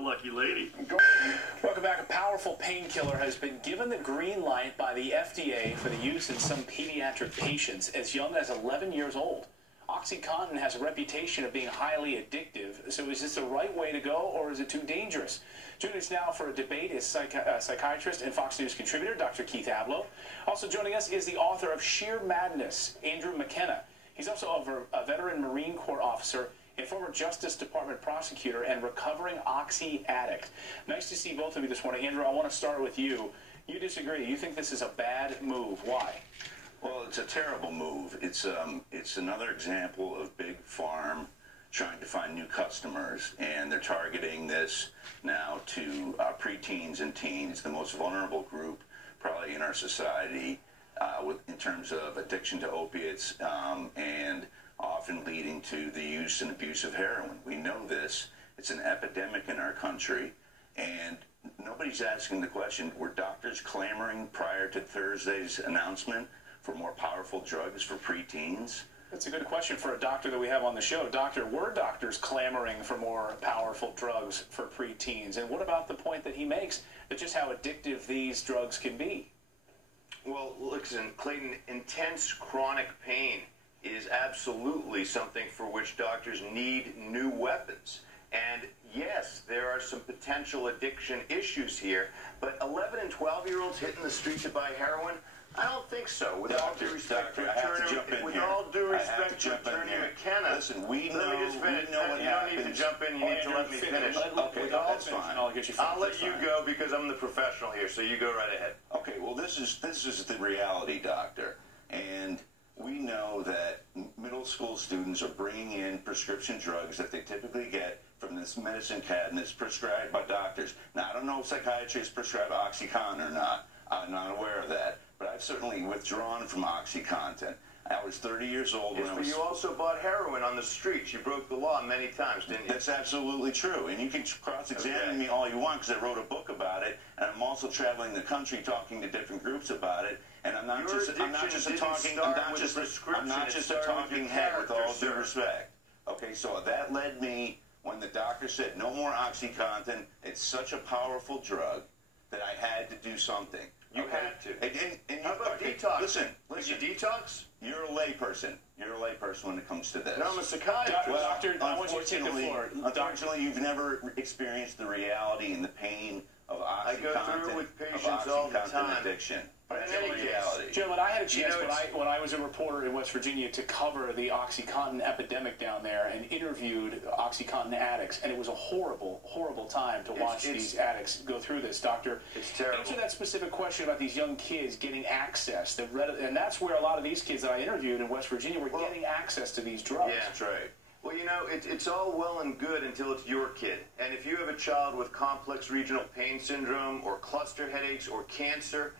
lucky lady. Welcome back. A powerful painkiller has been given the green light by the FDA for the use in some pediatric patients as young as 11 years old. OxyContin has a reputation of being highly addictive, so is this the right way to go, or is it too dangerous? Joining us now for a debate is psychiatrist and Fox News contributor Dr. Keith Ablow. Also joining us is the author of Sheer Madness, Andrew McKenna. He's also a veteran Marine Corps officer and former Justice Department prosecutor and recovering Oxy addict. Nice to see both of you this morning. Andrew, I want to start with you. You disagree. You think this is a bad move. Why? Well, it's a terrible move. It's another example of Big Farm trying to find new customers, and they're targeting this now to preteens and teens, the most vulnerable group probably in our society in terms of addiction to opiates and often leading to the use and abuse of heroin. We know this. It's an epidemic in our country, and nobody's asking the question, were doctors clamoring prior to Thursday's announcement for more powerful drugs for preteens? That's a good question for a doctor that we have on the show. Doctor, were doctors clamoring for more powerful drugs for preteens? And what about the point that he makes that just how addictive these drugs can be? Well, listen, Clayton, intense chronic pain is absolutely something for which doctors need new weapons. And yes, there are some potential addiction issues here, but 11 and 12-year-olds hitting the street to buy heroin, I don't think so. With all due respect to Attorney McKenna, listen, we know what you happens. don't need to jump in. You need to let me finish. Okay, that's fine. I'll let you go because I'm the professional here. So you go right ahead. Okay. Well, this is the reality, doctor, and we know that middle school students are bringing in prescription drugs that they typically get from this medicine cabinets prescribed by doctors. Now, I don't know if psychiatrists prescribe OxyContin or not. I'm not aware of that. But I've certainly withdrawn from OxyContin. I was 30 years old when I was... But you also bought heroin on the streets. You broke the law many times, didn't you? That's absolutely true. And you can cross-examine me all you want because I wrote a book about it. And I'm also traveling the country talking to different groups about it. And I'm not just a talking head with all due respect. Okay, so that led me, when the doctor said no more OxyContin, it's such a powerful drug that I had to do something. You had to. And how about detox? Listen. Did you detox? You're a layperson. You're a layperson when it comes to this. No, I'm a psychiatrist. Well, Doctor, I want you to take the floor. Unfortunately, you've never experienced the reality and the pain of OxyContin. I go through it with patients all the time. Addiction. But in any case, gentlemen, I had a chance when I was a reporter in West Virginia to cover the OxyContin epidemic down there and interviewed OxyContin addicts, and it was a horrible, horrible time to watch these addicts go through this. Doctor, it's terrible. Answer that specific question about these young kids getting access. And that's where a lot of these kids that I interviewed in West Virginia were getting access to these drugs. Yeah, that's right. Well, you know, it's all well and good until it's your kid. And if you have a child with complex regional pain syndrome or cluster headaches or cancer,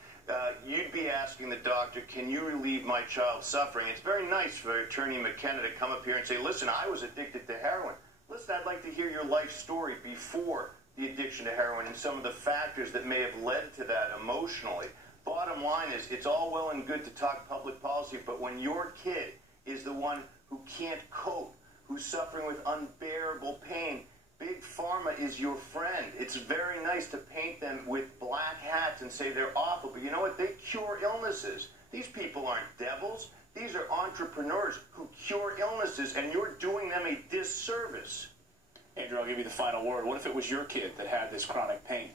you'd be asking the doctor, can you relieve my child's suffering? It's very nice for Attorney McKenna to come up here and say, listen, I was addicted to heroin. Listen, I'd like to hear your life story before the addiction to heroin and some of the factors that may have led to that emotionally. Bottom line is, it's all well and good to talk public policy, but when your kid is the one who can't cope, who's suffering with unbearable pain, Big Pharma is your friend. It's very nice to paint them with black hats and say they're awful, but you know what? They cure illnesses. These people aren't devils. These are entrepreneurs who cure illnesses, and you're doing them a disservice. Andrew, I'll give you the final word. What if it was your kid that had this chronic pain?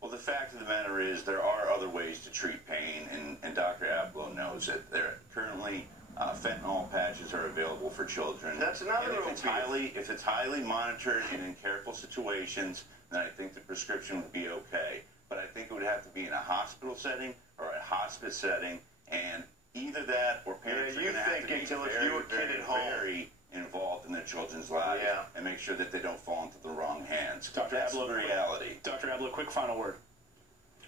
Well, the fact of the matter is there are other ways to treat pain, and Dr. Ablow knows that there currently fentanyl patches are available for children. That's another if it's highly monitored and in careful situations, then I think the prescription would be okay. But I think it would have to be in a hospital setting or a hospice setting, and either that or parents are going to have to be very involved in their children's lives and make sure that they don't fall into the wrong hands. That's the reality. Dr. Ablow, quick final word.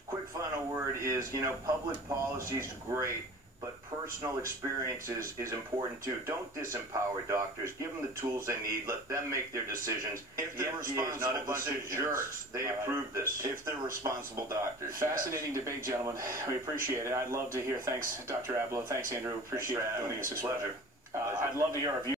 Quick final word is, you know, public policy is great, but personal experience is important too. Don't disempower doctors. Give them the tools they need. Let them make their decisions. If they're responsible, not a bunch of jerks. They approved this. If they're responsible doctors. Fascinating debate, gentlemen. We appreciate it. I'd love to hear. Thanks, Dr. Ablow. Thanks, Andrew. Appreciate you joining us this morning. Pleasure. I'd love to hear our views.